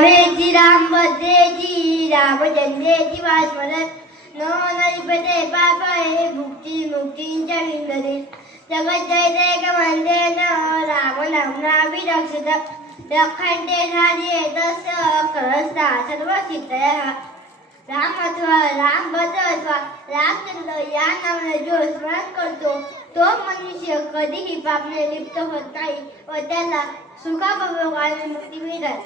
जी राम भद्रे जी रामचंद्रे जी वास्मरत नो नरिपते पापये भुक्ती मुक्तींच्या विंदते जगत जयते कमंदे न राम नामना विरक्षित रक्षन्ते धार्ये तस्य करस्ता सर्व सिद्धयः राम अथवा रामभद्र अथवा रामचंद्र या नावाने जो स्मरण करतो तो मनुष्य कधीही पापाने लिप्त होत नाही व त्याला सुखाभोग आणि मुक्ती मिळतात.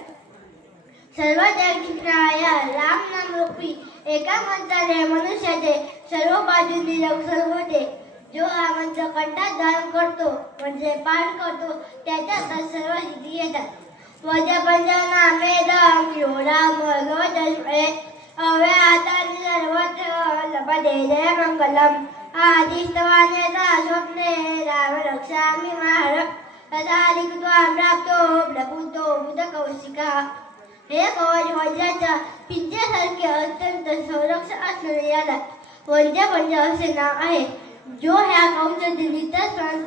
सर्व जगविणाया राम नाम रूपी एका मंत्राने मनुष्याचे सर्व बाजूंनी रक्षण होते. जो हा मंत्र कंठात धारण करतो म्हणजे पाठ करतो त्याच्यात सर्व सिद्धी येतात. वजपंजना वेदम यो राम भगवते अव्याहतानि सर्वत्र लभते जय मंगलम आदिस्तवान्यता स्वप्ने राम रक्षामि महर तथा लिखित्वा प्राप्तो प्रपुतो बुधकौशिकः. हे कवच वज्राच्या पिंजऱ्यासारखे अत्यंत संरक्षण असणारे याला वज्रपंज असे नाव आहे. जो ह्या कवचाचे नित्य स्मरण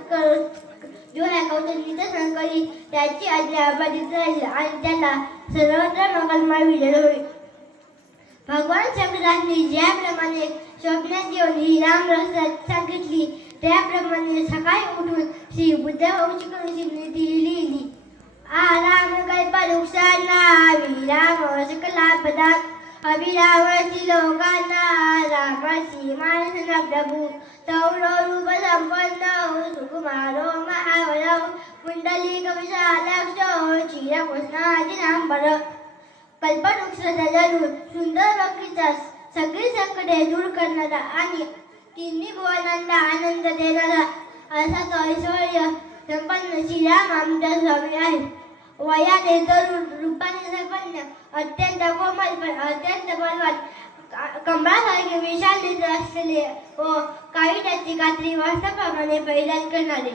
करी त्याची आज्ञा अबाधित राहील आणि त्याला सर्वत्र मंगलमय विजय होईल. भगवान शंकरांनी ज्याप्रमाणे स्वप्नात येऊन ही राम रहस्य सांगितली त्याप्रमाणे सकाळी उठून श्री बुद्धकौशिक ऋषींनी ती लिहिली. आराम कल्पवृक्षांना विराम सकलापदात अभिरामाची लोकांना रामाची मानसना प्रभू तौरो रूप संपन्न सुकुमारो महाबलौ पुंडलिक विशालाक्षो क्षीरकृष्णाजिनांबर. कल्पवृक्षाचा जरूर सुंदर वक्रीचा सगळी संकटे दूर करणारा आणि तिन्ही भुवनांना आनंद देणारा असा तो ऐश्वर्य संपन्न श्रीराम आमचा स्वामी आहे. वयाने तरुण रूपाने संपन्न अत्यंत कोमल पण अत्यंत बलवान कमळासारखे विशाल नेत्र असलेले व काही त्याची कात्री वास्तवाप्रमाणे परिधान करणारे